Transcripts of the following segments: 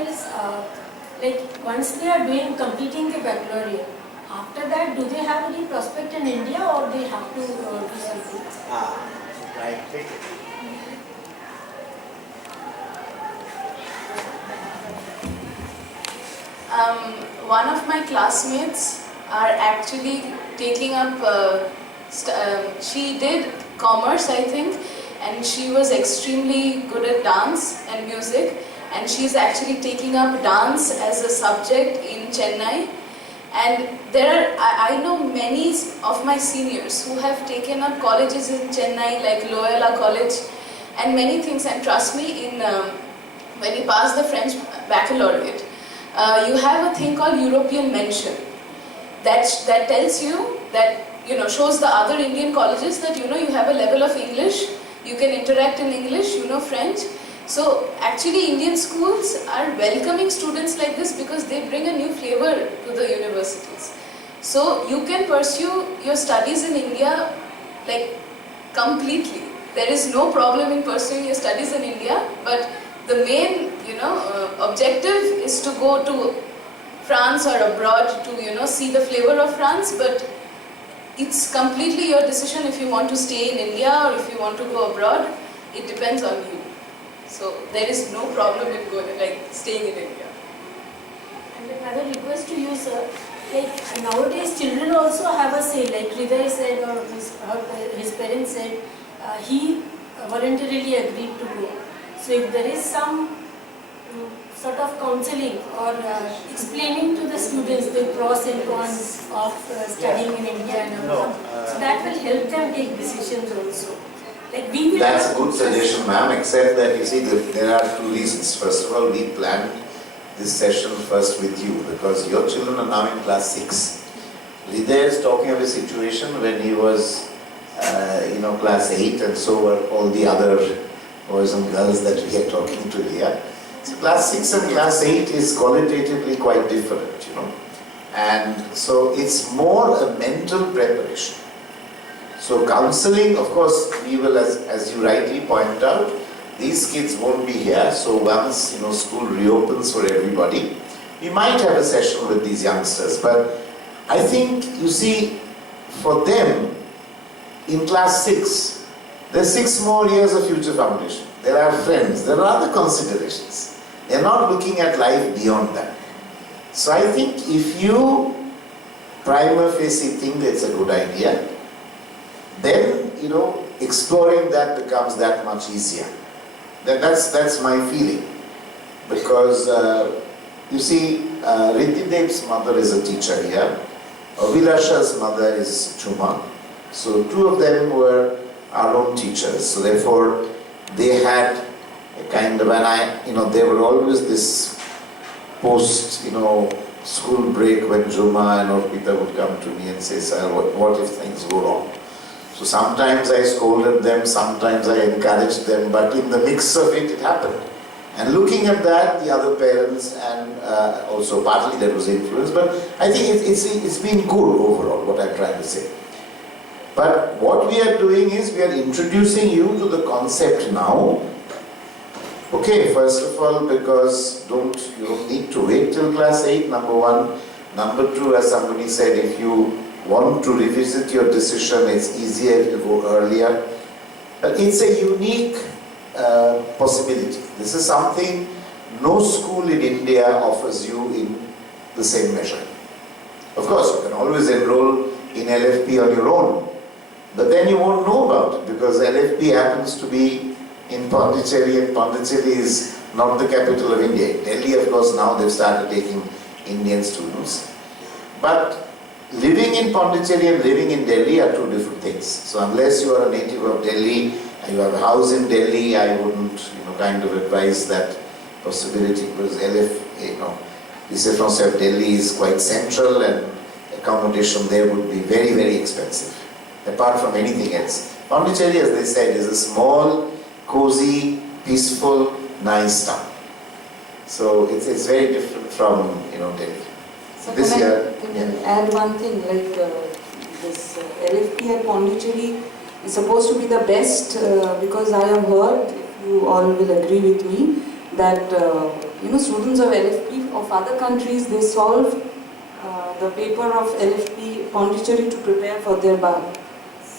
is, like once they are completing the baccalaureate, after that, do they have any prospect in India or they have to do something? Right. One of my classmates are actually taking up, she did commerce I think, and she was extremely good at dance and music, and she's actually taking up dance as a subject in Chennai. And there are, I know many of my seniors who have taken up colleges in Chennai like Loyola College and many things, and trust me, when you pass the French baccalaureate, you have a thing called European mention that tells you that, shows the other Indian colleges that you have a level of English, you can interact in English, French. So actually Indian schools are welcoming students like this because they bring a new flavor to the universities. So you can pursue your studies in India like completely. There is no problem in pursuing your studies in India, but the main objective is to go to France or abroad to see the flavor of France, but it's completely your decision if you want to stay in India or if you want to go abroad. It depends on you. So there is no problem in going, staying in India. And another request to you, sir, nowadays children also have a say, like Hriday said or his parents said, he voluntarily agreed to go. So if there is some sort of counseling or explaining to the students the pros and cons of studying in India and abroad, so that will help them take decisions also. That's a good suggestion, ma'am, except that you see there are two reasons. First of all, we planned this session first with you because your children are now in class 6. Hriday is talking of a situation when he was class 8, and so were all the other boys and girls that we are talking to here. So class 6 and class 8 is qualitatively quite different, and so it's more a mental preparation. So counseling, of course, we will, as you rightly point out, these kids won't be here, so once school reopens for everybody, we might have a session with these youngsters. But I think, you see, for them, in class 6, there's 6 more years of future foundation. There are friends, there are other considerations. They're not looking at life beyond that. So I think if you prima facie think it's a good idea, then exploring that becomes that much easier. That's my feeling, because you see, Riddhidev's mother is a teacher here. Abhilasha's mother is Chuma. So two of them were our own teachers. So therefore, they had a kind of there were always this post school break when Juma and Orpita would come to me and say, "Sir, what if things go wrong?" So sometimes I scolded them, sometimes I encouraged them, but in the mix of it, it happened. And looking at that, the other parents, and also partly there was influence, but I think it's been good overall, what I'm trying to say. But what we are doing is we are introducing you to the concept now. Okay, first of all, because you don't need to wait till class 8, number one. Number two, as somebody said, if you want to revisit your decision, it's easier if you go earlier. But it's a unique possibility. This is something no school in India offers you in the same measure. Of course, you can always enroll in LFP on your own, but then you won't know about it because LFP happens to be in Pondicherry, and Pondicherry is not the capital of India. In Delhi, of course, now they've started taking Indian students. But living in Pondicherry and living in Delhi are two different things. So unless you are a native of Delhi and you have a house in Delhi, I wouldn't, kind of advise that possibility, because lycée Français of Delhi is quite central and accommodation there would be very, very expensive, apart from anything else. Pondicherry, as they said, is a small, cozy, peaceful, nice town. So it's very different from, Delhi. So can I add one thing, this LFP at Pondicherry is supposed to be the best because I have heard, if you all will agree with me, that students of LFP of other countries, they solve the paper of LFP Pondicherry to prepare for their bar.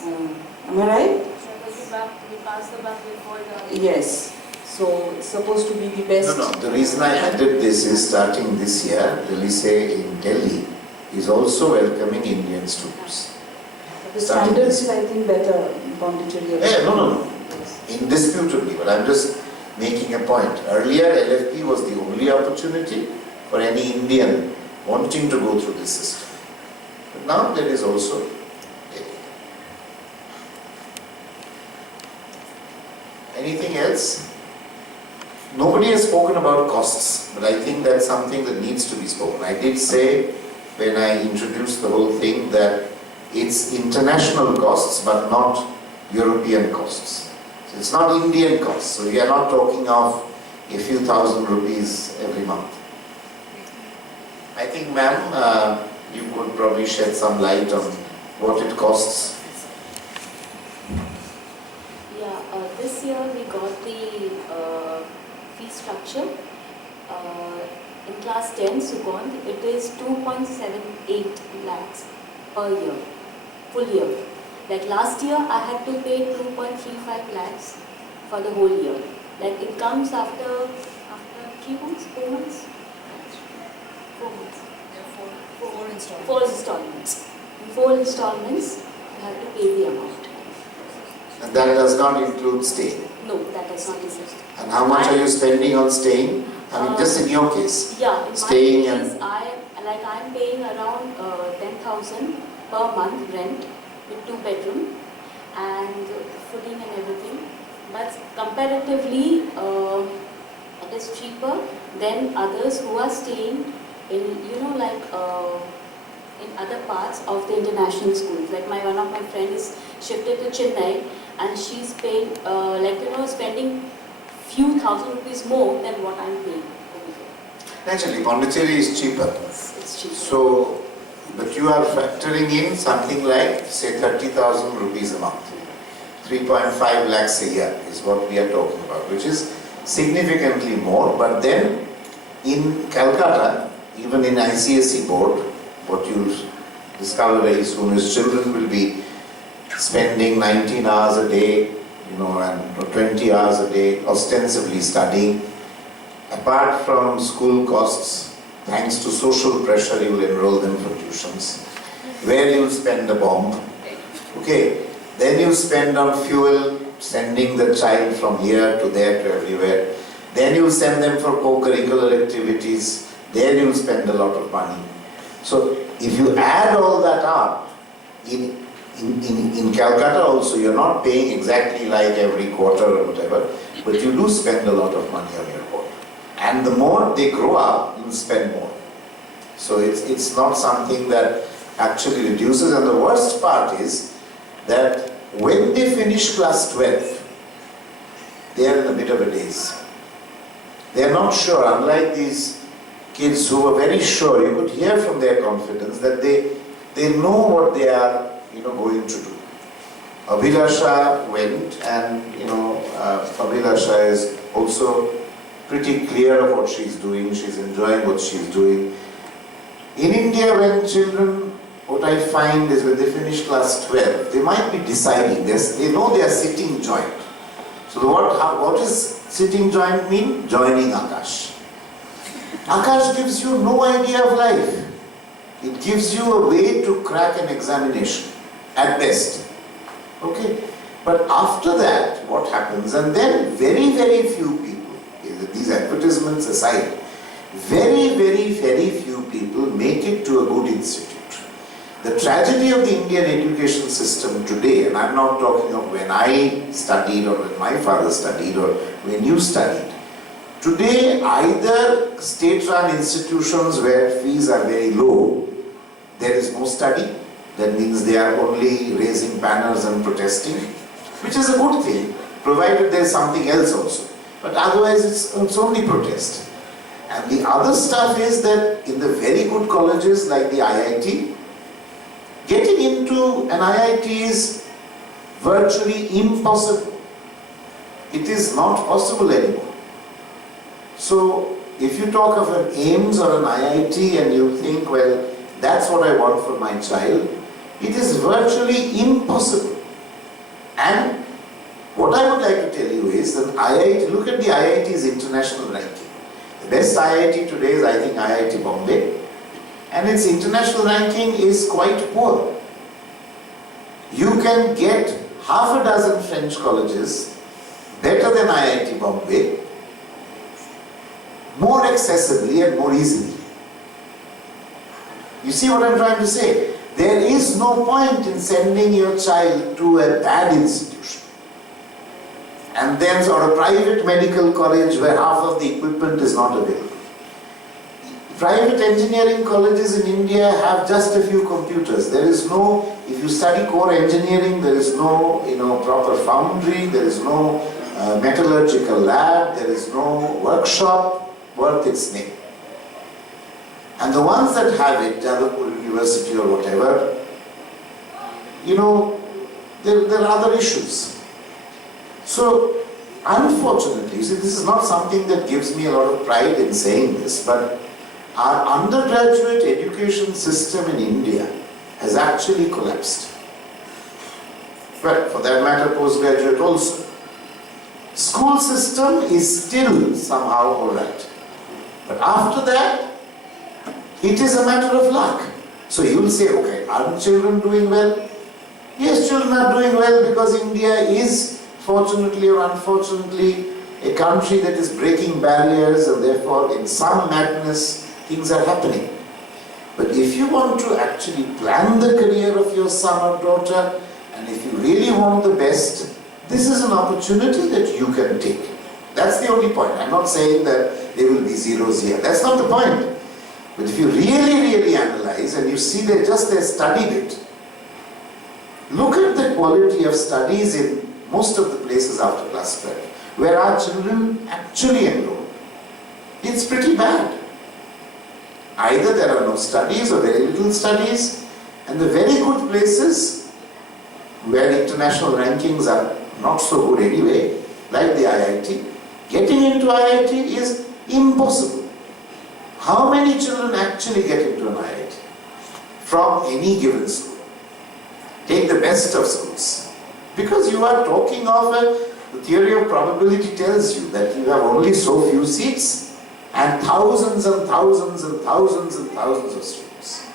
Am I right? We passed the buck before the... Yes. So it's supposed to be the best. No. The reason I added this is starting this year, the lycée in Delhi is also welcoming Indian students. The standards is, I think, better in Pondicherry. No. Indisputably, but I'm just making a point. Earlier, LFP was the only opportunity for any Indian wanting to go through this system. But now there is also Delhi. Anything else? Nobody has spoken about costs, but I think that's something that needs to be spoken. I did say when I introduced the whole thing that it's international costs but not European costs. So it's not Indian costs. So we are not talking of a few thousand rupees every month. I think, ma'am, you could probably shed some light on what it costs. Yeah, this year we got the fee structure. In class 10, Sugandh, it is 2.78 lakhs per year, full year. Like last year, I had to pay 2.35 lakhs for the whole year. Like it comes after 3 months, 4 months? 4 months. Four installments. 4 installments. In 4 installments, you have to pay the amount. And that does not include staying. No, that does not exist. And how much are you spending on staying? I mean, just in your case. Yeah, in Staying my and- case, I'm paying around 10,000 per month rent with 2 bedroom and fooding and everything. But comparatively, it is cheaper than others who are staying in, in other parts of the international schools. Like one of my friends shifted to Chennai and she's paying, spending few thousand rupees more than what I'm paying over here. Naturally, Pondicherry is cheaper. It's cheaper. So, but you are factoring in something like, say, 30,000 rupees a month. 3.5 lakhs a year is what we are talking about, which is significantly more. But then, in Calcutta, even in ICSE board, what you'll discover very soon is children will be spending 19 hours a day, and 20 hours a day ostensibly studying. Apart from school costs, thanks to social pressure, you will enroll them for tuitions, where you will spend a bomb. Okay, then you spend on fuel, sending the child from here to there to everywhere. Then you send them for co-curricular activities. There you will spend a lot of money. So if you add all that up, in Calcutta also, you're not paying exactly like every quarter or whatever, but you do spend a lot of money on your quarter. And the more they grow up, you spend more. So it's not something that actually reduces. And the worst part is that when they finish class 12, they are in a bit of a daze. They are not sure, unlike these kids who were very sure, you could hear from their confidence that they know what they are going to do. Abhilasha went, and Abhilasha is also pretty clear of what she's doing. She's enjoying what she's doing. In India, when children, what I find is when they finish class 12, they might be deciding. They know they are sitting joint. So what does sitting joint mean? Joining Akash. Akash gives you no idea of life. It gives you a way to crack an examination, at best. Okay? But after that, what happens? And then very, very few people, these advertisements aside, very, very, very few people make it to a good institute. The tragedy of the Indian education system today, and I'm not talking of when I studied or when my father studied or when you studied. Today, either state-run institutions where fees are very low, there is no study. That means they are only raising banners and protesting, which is a good thing, provided there is something else also. But otherwise, it's only protest. And the other stuff is that in the very good colleges like the IIT, getting into an IIT is virtually impossible. It is not possible anymore. So if you talk of an AIMS or an IIT and you think, well, that's what I want for my child, it is virtually impossible. And what I would like to tell you is that IIT, look at the IIT's international ranking. The best IIT today is, I think, IIT Bombay, and its international ranking is quite poor. You can get half a dozen French colleges better than IIT Bombay, more accessibly and more easily. You see what I'm trying to say? There is no point in sending your child to a bad institution and then or a private medical college where half of the equipment is not available. Private engineering colleges in India have just a few computers. There is no, if you study core engineering, there is no proper foundry, there is no metallurgical lab, there is no workshop worth its name. And the ones that have it, Jadavpur University or whatever, there are other issues. So, unfortunately, you see, this is not something that gives me a lot of pride in saying this, but our undergraduate education system in India has actually collapsed. Well, for that matter, postgraduate also. School system is still somehow alright. But after that, it is a matter of luck. So you will say, okay, aren't children doing well? Yes, children are doing well because India is, fortunately or unfortunately, a country that is breaking barriers, and therefore in some madness things are happening. But if you want to actually plan the career of your son or daughter, and if you really want the best, this is an opportunity that you can take. That's the only point. I'm not saying that there will be zeros here. That's not the point. But if you really analyze and you see that just their study bit, look at the quality of studies in most of the places after class 12, where our children actually enroll. It's pretty bad. Either there are no studies or very little studies, and the very good places where international rankings are not so good anyway, like the IIT, getting into IIT is impossible. How many children actually get into an IIT from any given school? Take the best of schools. Because you are talking of the theory of probability tells you that you have only so few seats and thousands and thousands and thousands and thousands of students.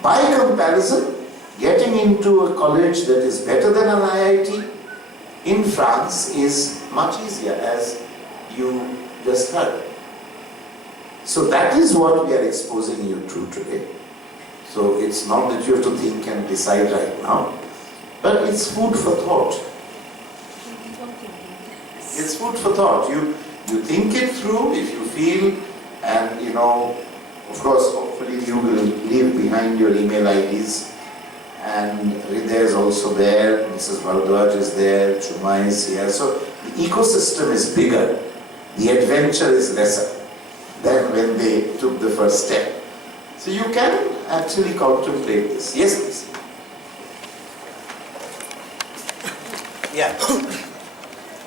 By comparison, getting into a college that is better than an IIT in France is much easier, as you just heard. So that is what we are exposing you to today. So it's not that you have to think and decide right now, but it's food for thought. It's food for thought. You think it through if you feel, and of course, hopefully you will leave behind your email IDs. And Hriday is also there, Mrs. Bharadwaj is there, Chuma is here. So the ecosystem is bigger, the adventure is lesser than when they took the first step. So you can actually contemplate this. Yes, please. Yeah.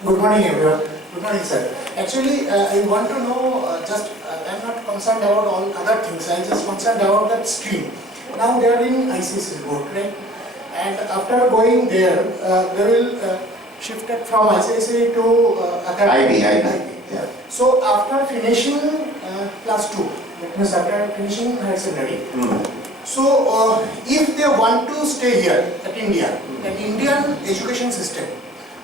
Good morning, everyone. Good morning, sir. Actually, I want to know, I'm not concerned about all other things, I'm just concerned about that stream. Now they are in ICSE board, right? And after going there, they will shift it from ICSE to academy. IB. Yeah. So after finishing class 2, that means after finishing higher secondary, so if they want to stay here at India, an Indian education system,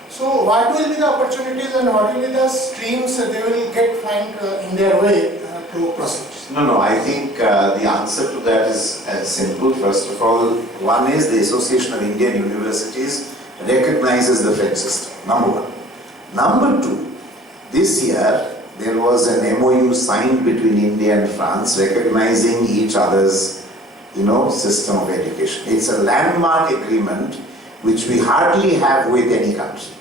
so what will be the opportunities and what will be the streams that they will find in their way to proceed? No, I think the answer to that is simple. First of all, one is the Association of Indian Universities recognizes the French system, number one. Number two, this year there was an MOU signed between India and France recognizing each other's system of education. It's a landmark agreement which we hardly have with any country.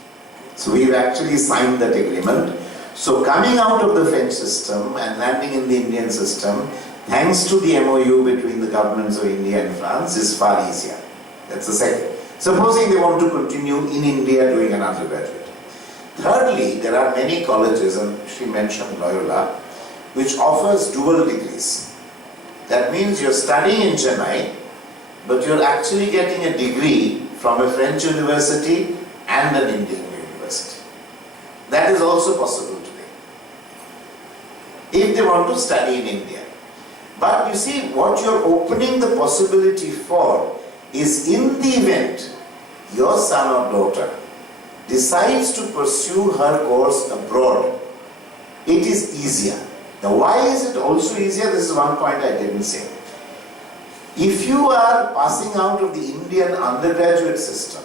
So we've actually signed that agreement. So coming out of the French system and landing in the Indian system, thanks to the MOU between the governments of India and France, is far easier. That's the second. Supposing they want to continue in India doing an undergraduate. Thirdly, there are many colleges, and she mentioned Loyola, which offers dual degrees. That means you're studying in Chennai, but you're actually getting a degree from a French university and an Indian university. That is also possible today, if they want to study in India. But you see, what you're opening the possibility for is, in the event your son or daughter decides to pursue her course abroad, it is easier. Now, why is it also easier? This is one point I didn't say. If you are passing out of the Indian undergraduate system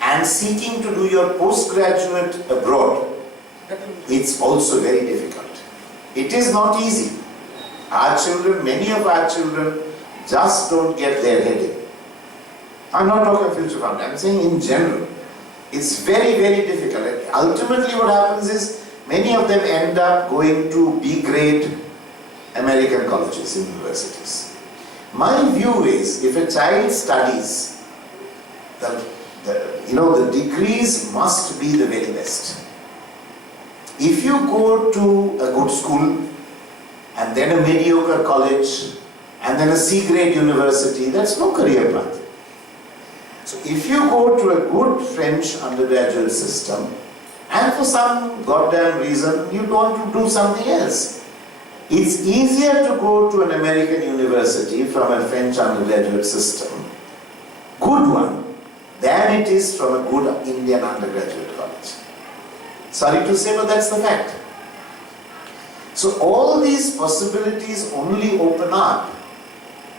and seeking to do your postgraduate abroad, it's also very difficult. It is not easy. Our children, many of our children, just don't get their head in. I'm not talking future fund, I'm saying in general. It's very, very difficult. Ultimately what happens is, many of them end up going to B-grade American colleges and universities. My view is, if a child studies, the degrees must be the very best. If you go to a good school, and then a mediocre college, and then a C-grade university, that's no career path. So if you go to a good French undergraduate system, and for some goddamn reason you want to do something else, it's easier to go to an American university from a French undergraduate system, good one, than it is from a good Indian undergraduate college. Sorry to say, but that's the fact. So all these possibilities only open up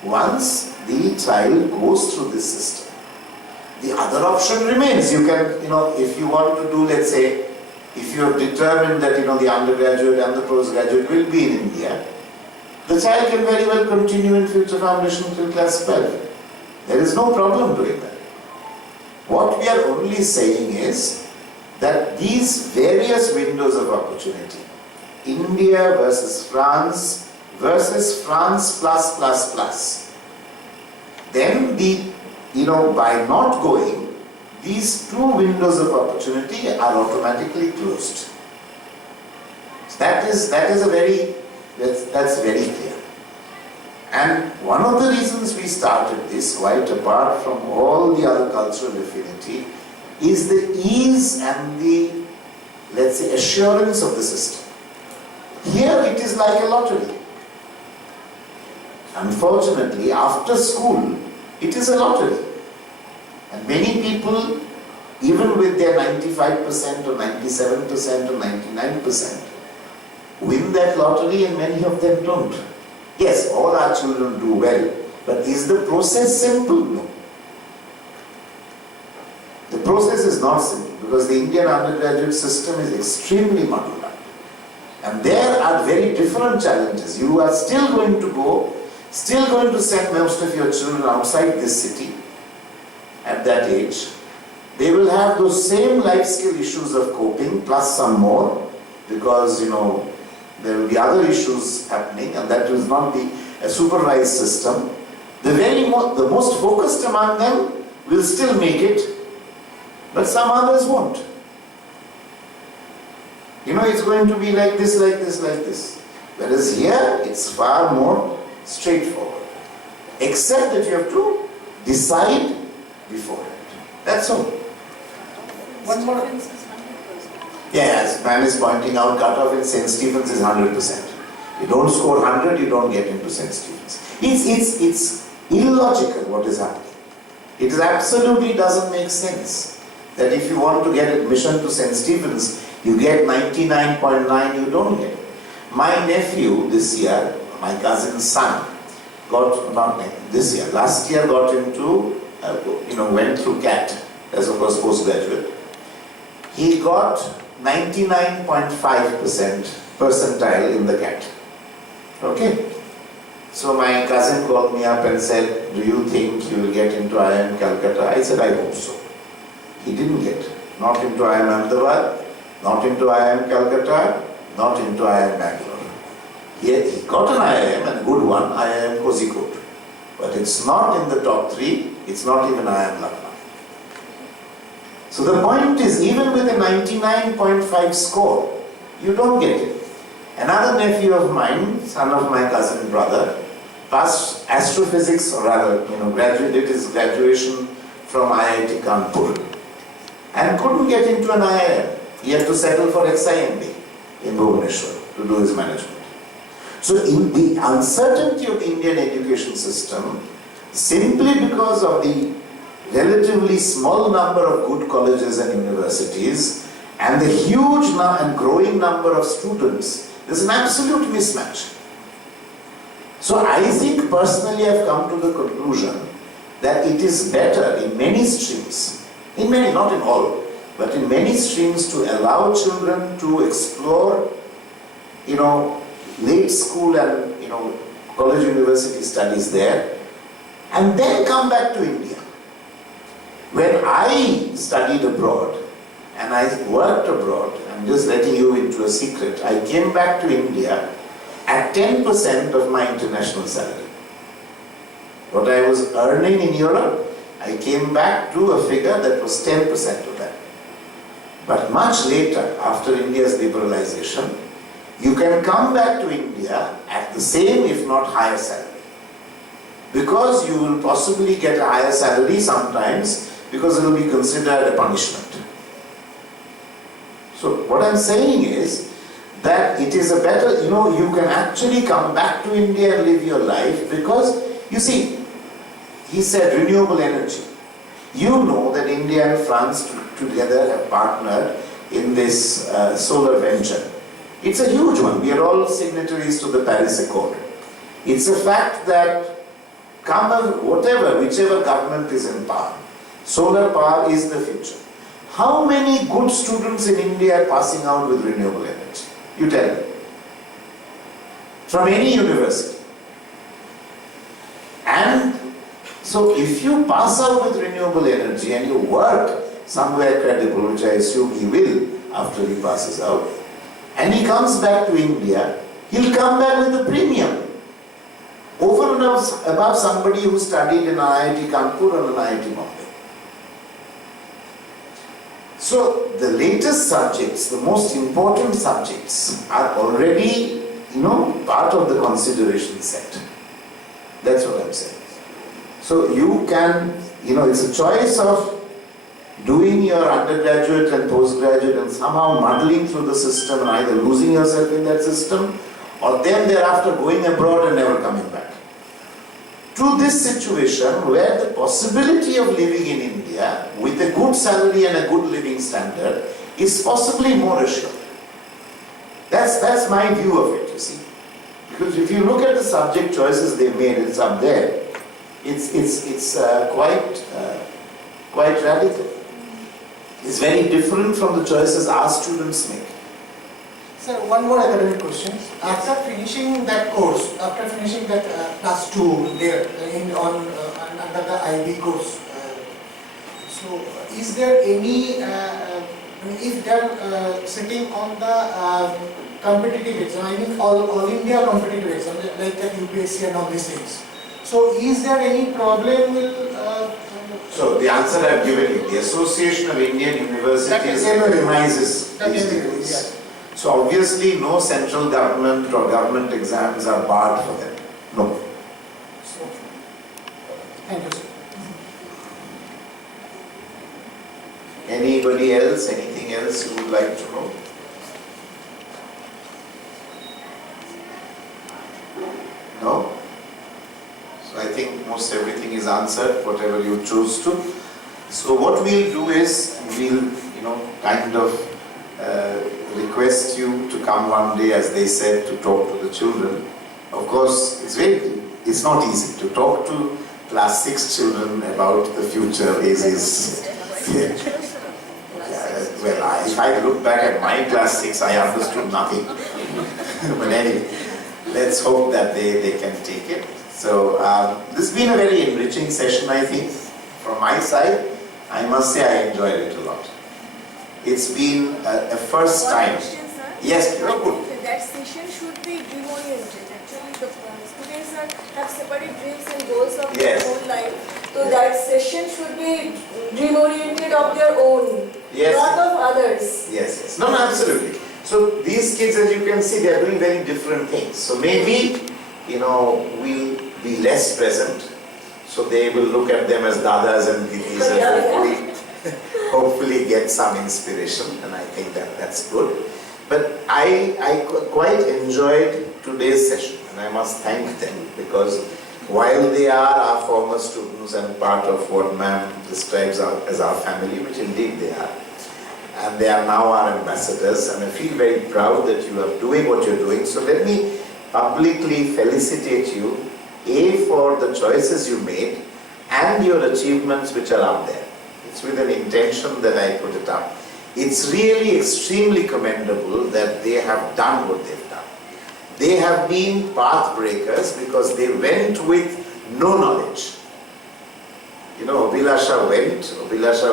once the child goes through this system. The other option remains. You can, if you want to do, let's say, if you're determined that, the undergraduate and the postgraduate will be in India, the child can very well continue in Future Foundation till class 12. There is no problem doing that. What we are only saying is that these various windows of opportunity, India versus France plus, then by not going, these two windows of opportunity are automatically closed. That's very clear. And one of the reasons we started this, quite apart from all the other cultural affinity, is the ease and the, let's say, assurance of the system. Here it is like a lottery. Unfortunately, after school, it is a lottery. And many people, even with their 95% or 97% or 99%, win that lottery, and many of them don't. Yes, all our children do well, but is the process simple? No. The process is not simple, because the Indian undergraduate system is extremely modular. And there are very different challenges. You are still going to send most of your children outside this city at that age. They will have those same life skill issues of coping, plus some more, because there will be other issues happening, and that will not be a supervised system. The most focused among them will still make it, but some others won't. It's going to be like this, like this, like this. Whereas here, it's far more straightforward. Except that you have to decide beforehand. That's all. One more. Yes, man is pointing out, cutoff in St. Stephen's is 100%. You don't score 100, you don't get into St. Stephen's. It's illogical what is happening. It absolutely doesn't make sense that if you want to get admission to St. Stephen's, you get 99.9, you don't get it. My nephew this year, my cousin's son, last year got into, went through CAT as of course postgraduate. He got 99.5% percentile in the CAT. Okay? So my cousin called me up and said, do you think you will get into IIM Calcutta? I said, I hope so. He didn't get. Not into IIM Ahmedabad, not into IIM Calcutta, not into IIM Bangalore. He got an IIM, and a good one, IIM Kozhikode. But it's not in the top 3, it's not even IIM Lucknow. So the point is, even with a 99.5 score, you don't get it. Another nephew of mine, son of my cousin brother, passed astrophysics, or rather, graduated his graduation from IIT Kanpur and couldn't get into an IIM. He had to settle for XIMB in Bhubaneswar to do his management. So in the uncertainty of the Indian education system, simply because of the relatively small number of good colleges and universities and the huge and growing number of students, there's an absolute mismatch. So I think personally I've come to the conclusion that it is better in many streams, in many, not in all, but in many streams, to allow children to explore, late school and, college university studies there, and then come back to India. When I studied abroad and I worked abroad, I'm just letting you into a secret, I came back to India at 10% of my international salary. What I was earning in Europe, I came back to a figure that was 10% of that. But much later, after India's liberalization, you can come back to India at the same, if not higher salary. Because you will possibly get a higher salary sometimes, because it will be considered a punishment. So what I'm saying is that it is a better, you can actually come back to India and live your life, because, you see, he said renewable energy. You know that India and France together have partnered in this solar venture. It's a huge one. We are all signatories to the Paris Accord. It's a fact that whichever government is in power, solar power is the future. How many good students in India are passing out with renewable energy? You tell me. From any university. And so if you pass out with renewable energy and you work somewhere credible, which I assume he will after he passes out, and he comes back to India, he'll come back with a premium over and above somebody who studied in IIT Kanpur or an IIT Bombay. So the latest subjects, the most important subjects, are already, part of the consideration set. That's what I'm saying. So you can, it's a choice of doing your undergraduate and postgraduate and somehow muddling through the system and either losing yourself in that system, or then thereafter going abroad and never coming back. To this situation where the possibility of living in India with a good salary and a good living standard is possibly more assured. That's my view of it, you see. Because if you look at the subject choices they made, it's up there. It's quite radical. It's very different from the choices our students make. Sir, one more academic question. After finishing that course, after finishing that class 2 there under the IB course, so is there any, if they are sitting on the competitive exam, I mean all India competitive exam, like the UPSC and all these things, so is there any problem with So the answer I've given you, the Association of Indian Universities recognizes these degrees. Yes. So obviously no central government or government exams are barred for them. No. So, thank you, sir. Anybody else, anything else you would like to know? No? So I think most everything is answered, whatever you choose to. So what we'll do is, we'll, kind of request you to come one day, as they said, to talk to the children. Of course, it's not easy to talk to class 6 children about the future. If I look back at my class 6, I understood nothing. But anyway, let's hope that they can take it. So this has been a very enriching session, I think. From my side, I must say I enjoyed it a lot. It's been a first time. Yes, very good. That session should be dream-oriented. Actually, the students have separate dreams and goals of their own life. So that session should be dream-oriented of their own. Yes. lot of others. Yes, yes. No, no, absolutely. So these kids, as you can see, they are doing very different things. So maybe, we'll be less present. So they will look at them as dadas and didis and hopefully get some inspiration. And I think that's good. But I quite enjoyed today's session. And I must thank them because while they are our former students and part of what ma'am describes as our family, which indeed they are, and they are now our ambassadors, and I feel very proud that you are doing what you're doing. So let me publicly felicitate you, A, for the choices you made and your achievements which are up there. It's with an intention that I put it up. It's really extremely commendable that they have done what they've done. They have been path breakers because they went with no knowledge. Abhilasha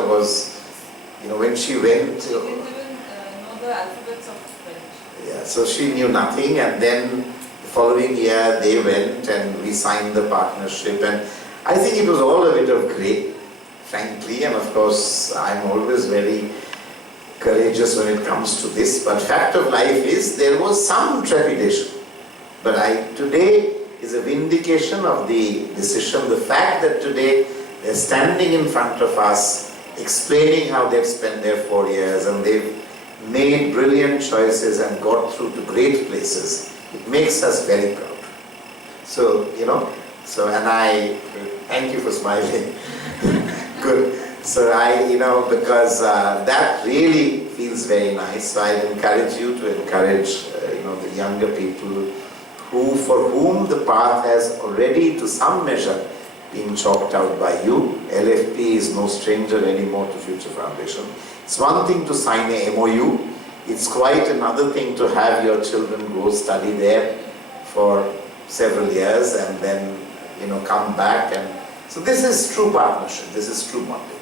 was, when she went... She didn't even know the alphabets of French. Yeah, so she knew nothing, and then the following year they went and we signed the partnership, and I think it was all a bit of grey, frankly, and of course I'm always very courageous when it comes to this, but fact of life is there was some trepidation. But today is a vindication of the decision, the fact that today they're standing in front of us, explaining how they've spent their 4 years and they've made brilliant choices and got through to great places. It makes us very proud. So, and I thank you for smiling. Good. So because that really feels very nice. So I encourage you to encourage, the younger people for whom the path has already to some measure been chalked out by you. LFP is no stranger anymore to Future Foundation. It's one thing to sign a MOU. It's quite another thing to have your children go study there for several years and then, come back. And so this is true partnership. This is true bonding.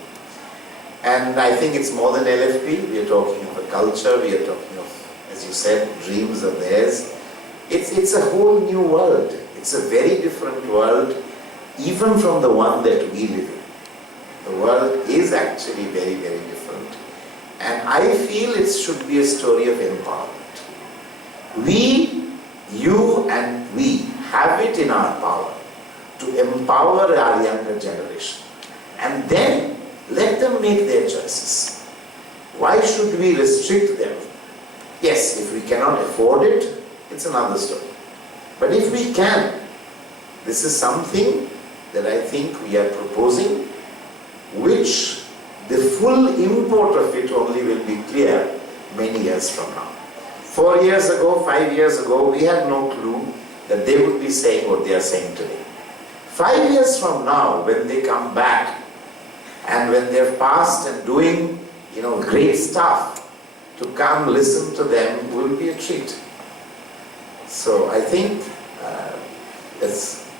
And I think it's more than LFP. We are talking of a culture. We are talking of, as you said, dreams of theirs. It's a whole new world. It's a very different world, even from the one that we live in. The world is actually very, very different. And I feel it should be a story of empowerment. We, you and we have it in our power to empower our younger generation. And then let them make their choices. Why should we restrict them? Yes, if we cannot afford it, it's another story. But if we can, this is something that I think we are proposing, which the full import of it only will be clear many years from now. 4 years ago, 5 years ago, we had no clue that they would be saying what they are saying today. 5 years from now, when they come back and when they've passed and doing, great stuff, to come listen to them will be a treat. So I think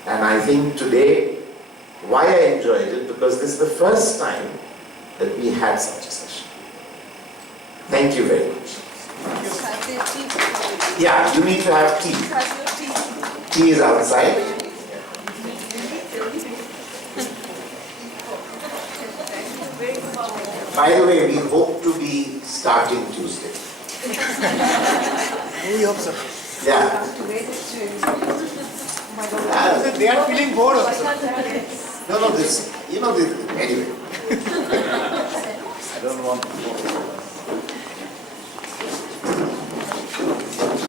and I think today, why I enjoyed it, because this is the first time that we had such a session. Thank you very much. Yeah, you need to have tea. Tea is outside. By the way, we hope to be starting Tuesday. We hope so. Yeah. They are feeling bored also. No, anyway. I don't want to